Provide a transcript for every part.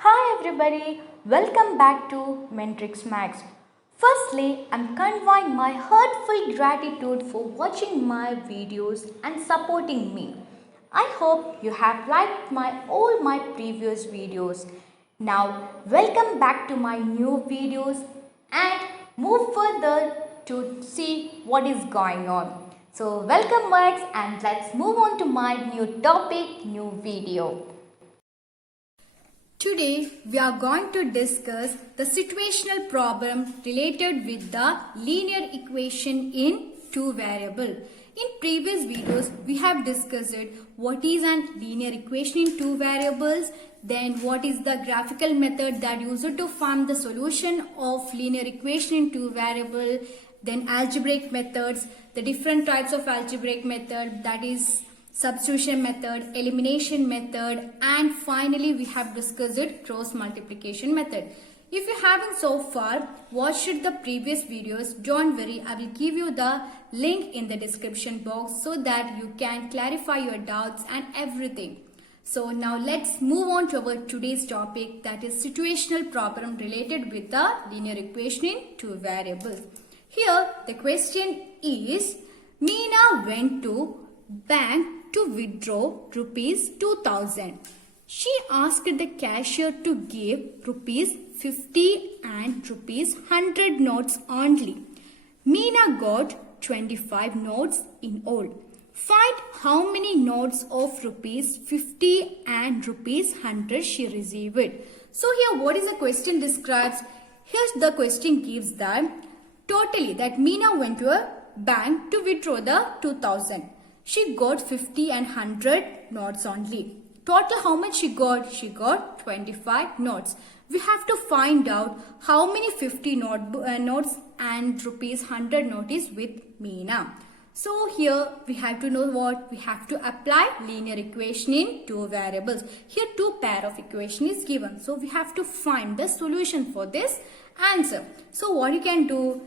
Hi everybody, welcome back to Mentrix Max. Firstly, I'm conveying my heartfelt gratitude for watching my videos and supporting me. I hope you have liked all my previous videos. Now, welcome back to my new videos and move further to see what is going on. So, welcome Max and let's move on to my new topic, new video. Today we are going to discuss the situational problem related with the linear equation in two variable. In previous videos we have discussed what is an linear equation in two variables, then what is the graphical method that used to find the solution of linear equation in two variable, then algebraic methods, the different types of algebraic method, that is substitution method, elimination method, and finally we have discussed cross multiplication method. If you haven't so far watched the previous videos, don't worry, I will give you the link in the description box so that you can clarify your doubts and everything. So now let's move on to our today's topic, that is situational problem related with the linear equation in two variables. Here the question is, Meena went to bank to withdraw rupees 2000. She asked the cashier to give rupees 50 and rupees 100 notes only. Meena got 25 notes in all. Find how many notes of rupees 50 and rupees 100 she received. So here what is the question describes? Here the question gives that totally that Meena went to a bank to withdraw the 2000. She got 50 and 100 notes only. Total how much she got? She got 25 notes. We have to find out how many 50 notes and rupees 100 note is with Meena. So here we have to know what? We have to apply linear equation in two variables. Here two pair of equation is given. So we have to find the solution for this answer. So what you can do?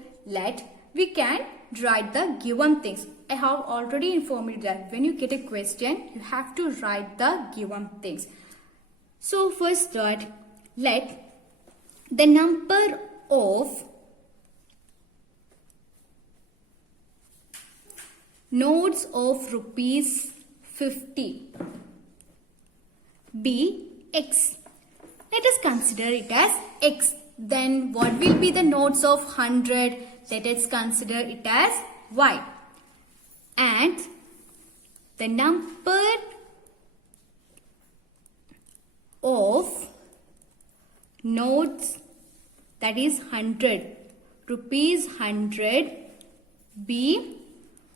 We can write the given things. I have already informed you that when you get a question, you have to write the given things. So first let the number of notes of rupees 50 be x. Let us consider it as x. Then what will be the notes of 100? Let us consider it as y. And the number of notes, that is 100, rupees 100 be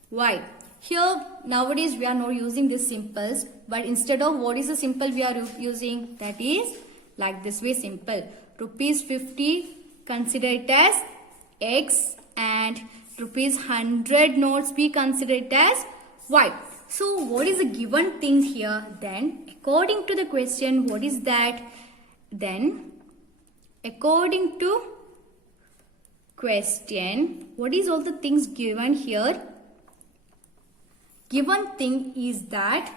y. Here nowadays we are not using these simples, but instead of what is the simple we are using, that is like this way simple. Rupees 50, consider it as x, and rupees 100 notes be considered as y. So what is the given thing here? Then according to the question, what is that? Then according to question, what is all the things given here? Given thing is that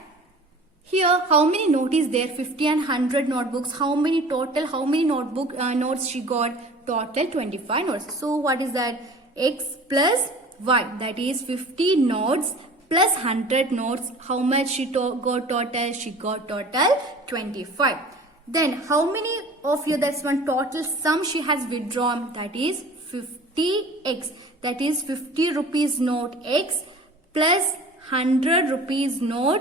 here how many notes is there? 50 and 100 notebooks. How many total? How many notes she got? Total 25 notes. So what is that? X plus y, that is 50 notes plus 100 notes. How much she got total? She got total 25. Then how many of you, that's one total sum she has withdrawn, that is 50x, that is 50 rupees note x plus 100 rupees note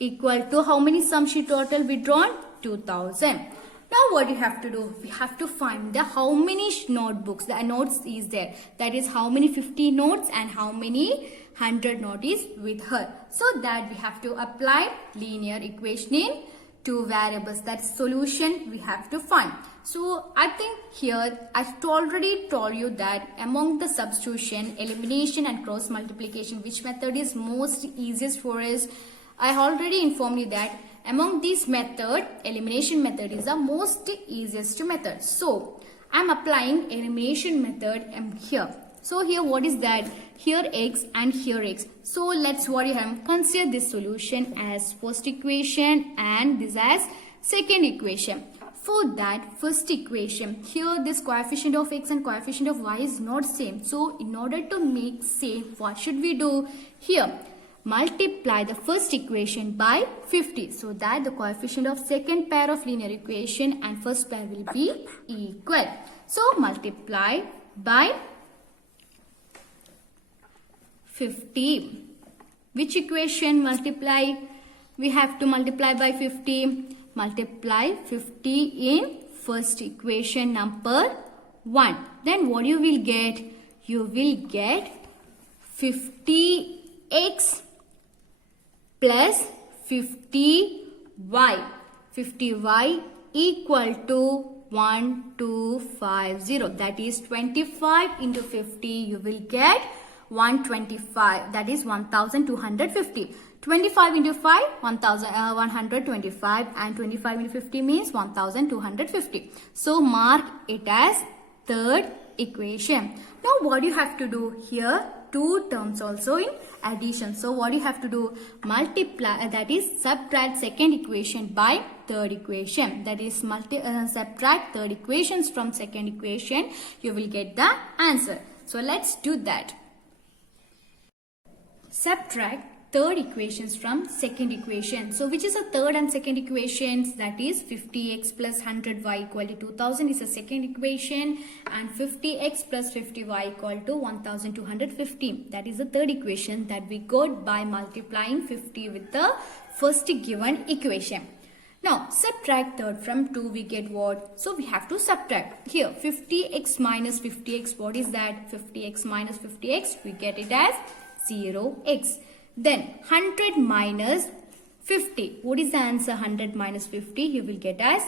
equal to how many sum she total withdrawn? 2000. Now what you have to do? We have to find the how many notebooks, the notes is there. That is how many 50 notes and how many 100 notes is with her. So that we have to apply linear equation in two variables. That solution we have to find. So I think here I've already told you that among the substitution, elimination and cross multiplication, which method is most easiest for us? I already informed you that among these method, elimination method is the most easiest method. So I am applying elimination method here. So here what is that? Here x and here x. So let's what you have, consider this solution as first equation and this as second equation. For that first equation, here this coefficient of x and coefficient of y is not same. So in order to make same, what should we do? Here, multiply the first equation by 50 so that the coefficient of second pair of linear equation and first pair will be equal. So multiply by 50. Which equation multiply? We have to multiply by 50. Multiply 50 in first equation number 1. Then what you will get? You will get 50x plus 50y. 50y equal to 1250. That is 25 into 50. You will get 125. That is 1250. 25 into 5, 125, and 25 into 50 means 1250. So mark it as third equation. Now what you have to do here? Two terms also in addition. So what you have to do? Multiply, that is subtract second equation by third equation. That is subtract third equations from second equation. You will get the answer. So let's do that. Subtract third equations from second equation. So which is a third and second equations? That is 50x plus 100y equal to 2000 is a second equation, and 50x plus 50y equal to 1250. That is the third equation that we got by multiplying 50 with the first given equation. Now subtract third from 2, we get what? So we have to subtract. Here 50x minus 50x, what is that? 50x minus 50x, we get it as 0x. Then 100 minus 50. What is the answer? 100 minus 50. You will get as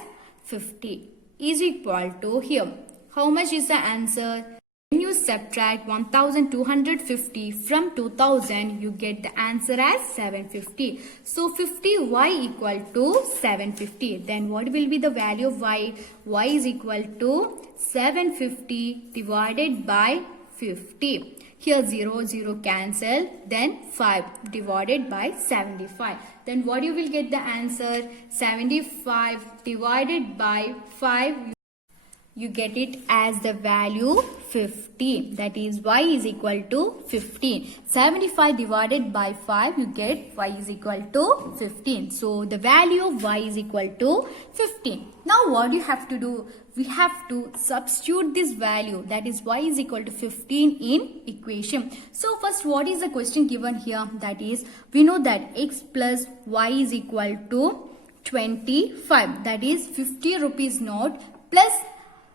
50 is equal to here. How much is the answer? When you subtract 1250 from 2000, you get the answer as 750. So 50y equal to 750. Then what will be the value of y? Y is equal to 750 divided by 50. Here 0, 0 cancel, then 5 divided by 75. Then what you will get the answer? 75 divided by 5, you get it as the value 50. That is y is equal to 15. 75 divided by 5, you get y is equal to 15. So the value of y is equal to 15. Now what you have to do? We have to substitute this value, that is y is equal to 15 in equation. So first, what is the question given here? That is, we know that x plus y is equal to 25. That is 50 rupees note plus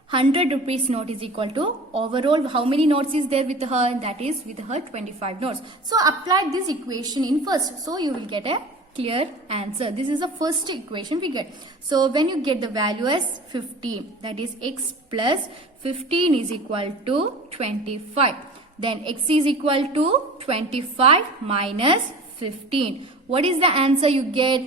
100 rupees note is equal to overall how many notes is there with her? That is with her 25 notes. So apply this equation in first. So you will get a clear answer. This is the first equation we get. So when you get the value as 50, that is x plus 15 is equal to 25. Then x is equal to 25 minus 15. What is the answer you get?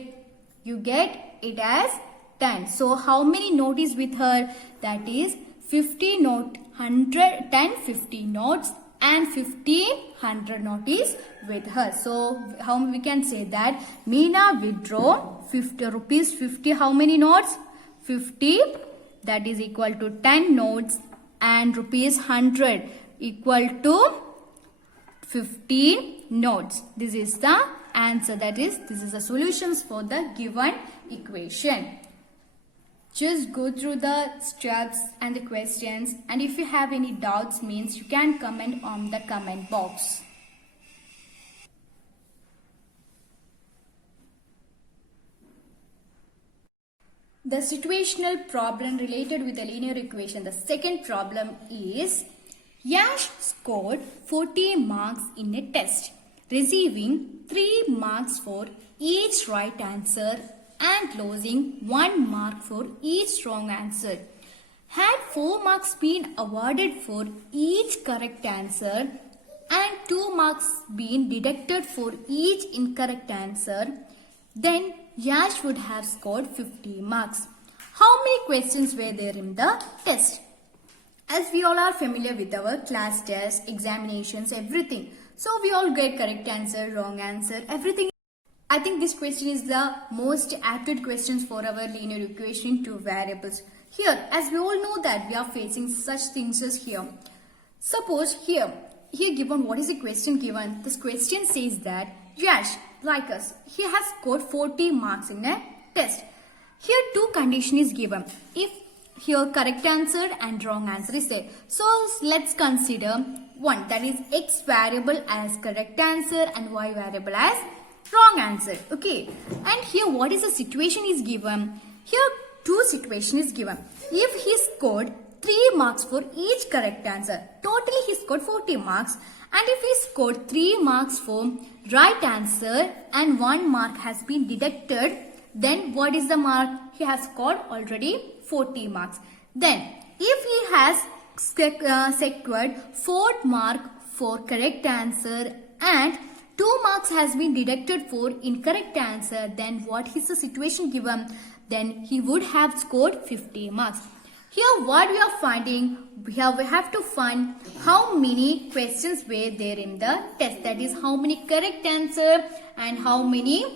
You get it as 10. So how many note is with her? That is 50 note, 100, 10, 50 notes, and 100 note is with her. So how we can say that Meena withdraw 50 rupees 50 how many notes? 50, that is equal to 10 notes, and rupees 100 equal to 15 notes. This is the answer. That is, this is the solutions for the given equation. Just go through the steps and the questions, and if you have any doubts means you can comment on the comment box. The situational problem related with the linear equation. The second problem is Yash scored 40 marks in a test, receiving 3 marks for each right answer and losing 1 mark for each wrong answer. Had 4 marks been awarded for each correct answer and 2 marks been deducted for each incorrect answer, then Yash would have scored 50 marks. How many questions were there in the test? As we all are familiar with our class tests, examinations, everything. So we all get correct answer, wrong answer, everything. I think this question is the most apted questions for our linear equation in two variables. Here, as we all know that we are facing such things as here. Suppose here given, what is the question given? This question says that Yash, like us, he has scored 40 marks in a test. Here two condition is given. If here correct answer and wrong answer is there. So let's consider one, that is x variable as correct answer and y variable as wrong answer. Okay. And here what is the situation is given? Here two situation is given. If he scored 3 marks for each correct answer, totally he scored 40 marks. And if he scored 3 marks for right answer and 1 mark has been deducted, then what is the mark? He has scored already 40 marks. Then if he has secured 4 mark for correct answer and 2 marks has been deducted for incorrect answer, then what is the situation given? Then he would have scored 50 marks. Here what we are finding, here we have to find how many questions were there in the test. That is how many correct answer and how many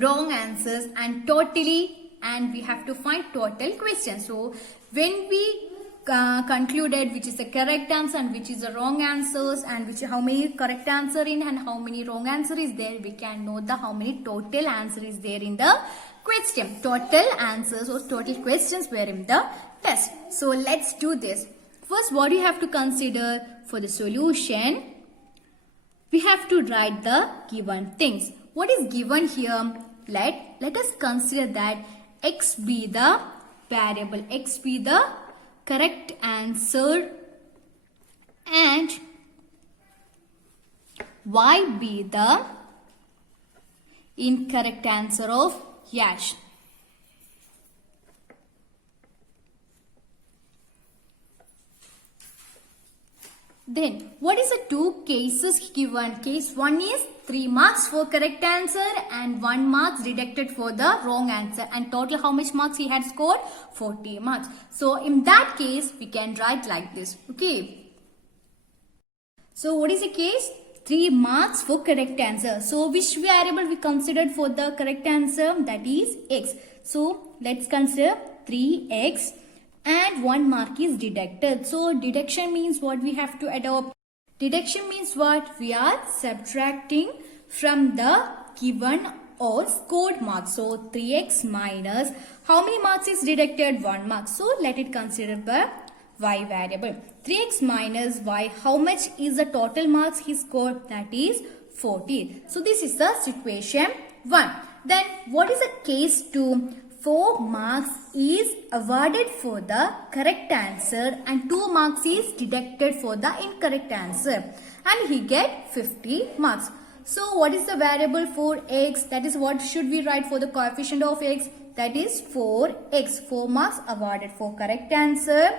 wrong answers and totally, and we have to find total questions. So when we concluded which is the correct answer and which is the wrong answers and which how many correct answer in and how many wrong answer is there, we can know the how many total answer is there in the question. Total answers or total questions were in the test. So let's do this. First, what you have to consider for the solution, we have to write the given things. What is given here? Let us consider that x be the variable, x be the correct answer and y be the incorrect answer of Yash. Then what is the two cases given? Case 1 is 3 marks for correct answer and 1 marks deducted for the wrong answer, and total how much marks he had scored? 40 marks. So in that case we can write like this. Okay. So what is the case? 3 marks for correct answer. So which variable we considered for the correct answer? That is x. So let's consider 3x. And 1 mark is deducted. So deduction means what we have to adopt? Deduction means what? We are subtracting from the given or scored marks. So 3x minus how many marks is deducted? 1 mark. So let it consider the y variable. 3x minus y, how much is the total marks he scored? That is 40. So this is the situation 1. Then what is the case 2? 4 marks is awarded for the correct answer and 2 marks is deducted for the incorrect answer, and he get 50 marks. So what is the variable for x? That is what should we write for the coefficient of x? That is 4x. 4 marks awarded for correct answer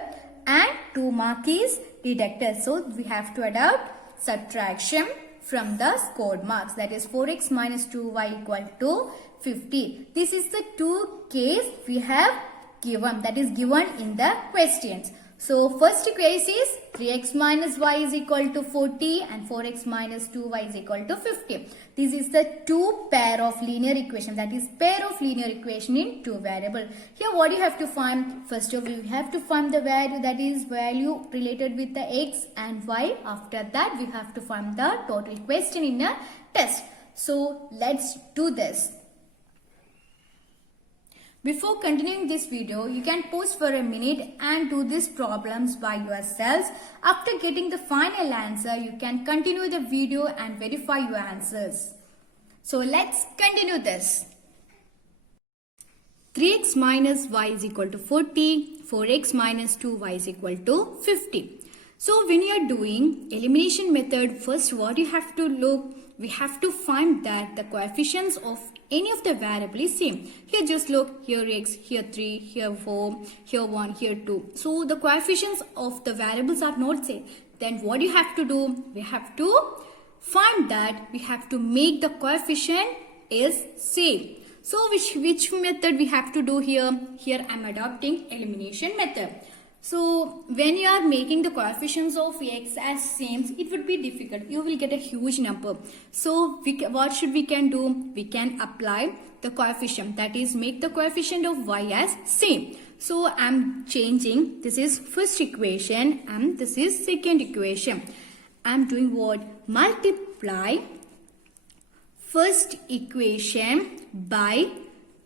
and 2 mark is deducted. So we have to adopt subtraction from the scored marks. That is 4x minus 2y equal to 50. This is the two case we have given, that is given in the questions. So first case is 3x minus y is equal to 40 and 4x minus 2y is equal to 50. This is the two pair of linear equation, that is pair of linear equation in two variable. Here what you have to find? First of all we have to find the value, that is value related with the x and y. After that we have to find the total question in a test. So let's do this. Before continuing this video, you can pause for a minute and do these problems by yourselves. After getting the final answer, you can continue the video and verify your answers. So let's continue this. 3x minus y is equal to 40, 4x minus 2y is equal to 50. So when you are doing elimination method, first what you have to look, we have to find that the coefficients of any of the variable is same. Here just look, here x, here 3, here 4, here 1, here 2. So the coefficients of the variables are not same. Then what you have to do? We have to find that we have to make the coefficient is same. So which method we have to do here? Here I am adopting elimination method. So when you are making the coefficients of x as same, it would be difficult. You will get a huge number. So what should we can do? We can apply the coefficient, that is make the coefficient of y as same. So I'm changing, this is first equation and this is second equation. I'm doing what? Multiply first equation by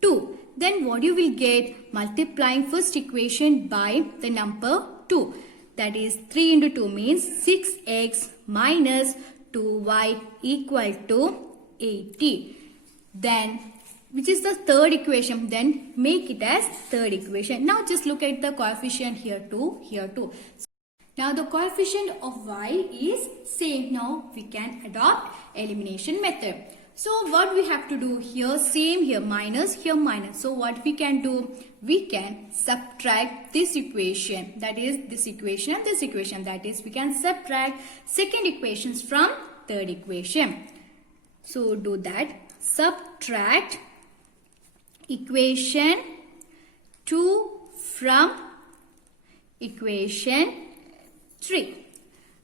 2. Then what you will get? Multiplying first equation by the number 2. That is 3 into 2 means 6x minus 2y equal to 80. Then which is the third equation, then make it as third equation. Now just look at the coefficient here too, here too. Now the coefficient of y is same. Now we can adopt elimination method. So what we have to do here, same here minus. So what we can do, we can subtract this equation, that is this equation and this equation, that is we can subtract second equations from third equation. So do that, subtract equation 2 from equation 3.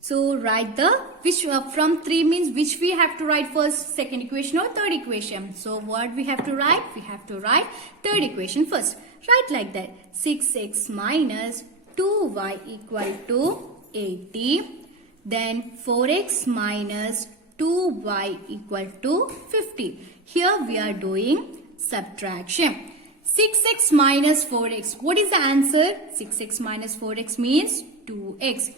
So write the which from 3 means which we have to write first, second equation or third equation. So what we have to write? We have to write third equation first. Write like that, 6x minus 2y equal to 80. Then 4x minus 2y equal to 50. Here we are doing subtraction. 6x minus 4x. What is the answer? 6x minus 4x means 2x.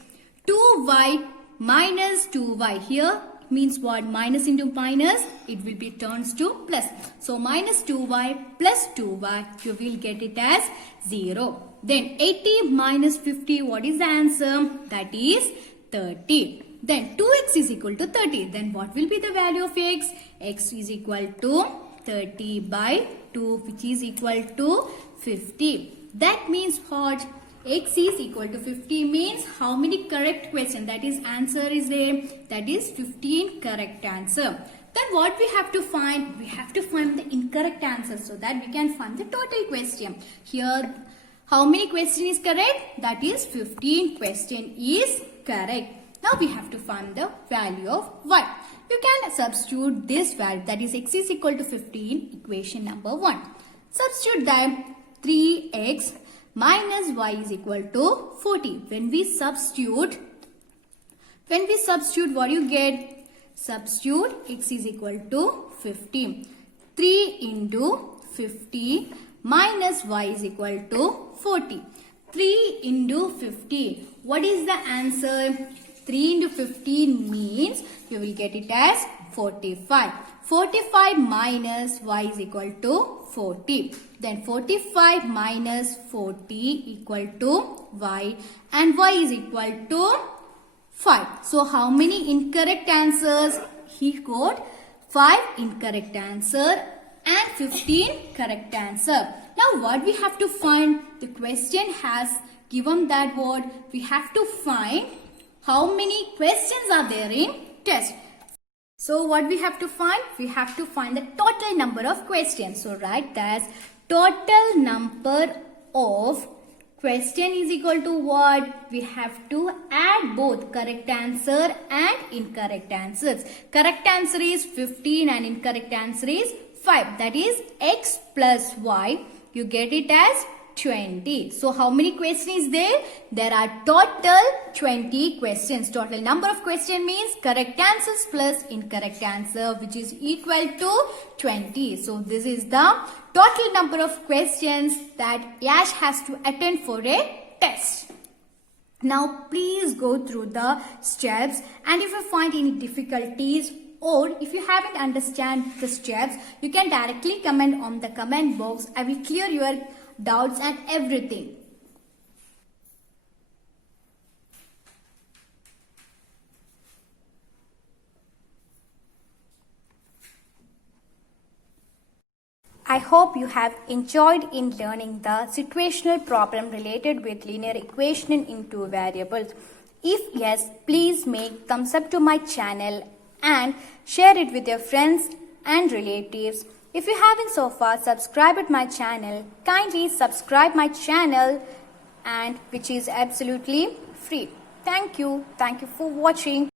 2y minus 2y. Here means what? Minus into minus. It will be turns to plus. So minus 2y plus 2y. You will get it as 0. Then 80 minus 50. What is the answer? That is 30. Then 2x is equal to 30. Then what will be the value of x? X is equal to 30 by 2, which is equal to 50. That means what? X is equal to 50 means how many correct questions? That is answer is there. That is 15 correct answer. Then what we have to find? We have to find the incorrect answer so that we can find the total question. Here how many question is correct? That is 15 question is correct. Now we have to find the value of y. You can substitute this value, that is x is equal to 15, equation number 1. Substitute that 3x minus y is equal to 40. When we substitute what you get? Substitute x is equal to 50. 3 into 50 minus y is equal to 40. 3 into 50. What is the answer? 3 into 15 means you will get it as 45. 45 minus y is equal to 40. Then 45 minus 40 equal to y and y is equal to 5. So how many incorrect answers? He got 5 incorrect answer and 15 correct answer. Now what we have to find? The question has given that word. We have to find how many questions are there in test. So what we have to find? We have to find the total number of questions. So write that total number of question is equal to what? We have to add both correct answer and incorrect answers. Correct answer is 15 and incorrect answer is 5. That is x plus y. You get it as 20. So how many questions is there? There are total 20 questions. Total number of question means correct answers plus incorrect answer, which is equal to 20. So this is the total number of questions that Yash has to attend for a test. Now please go through the steps, and if you find any difficulties or if you haven't understand the steps, you can directly comment on the comment box. I will clear your doubts and everything. I hope you have enjoyed in learning the situational problem related with linear equation in two variables. If yes, please make thumbs up to my channel and share it with your friends and relatives. If you haven't so far subscribed my channel, kindly subscribe my channel and which is absolutely free. Thank you for watching.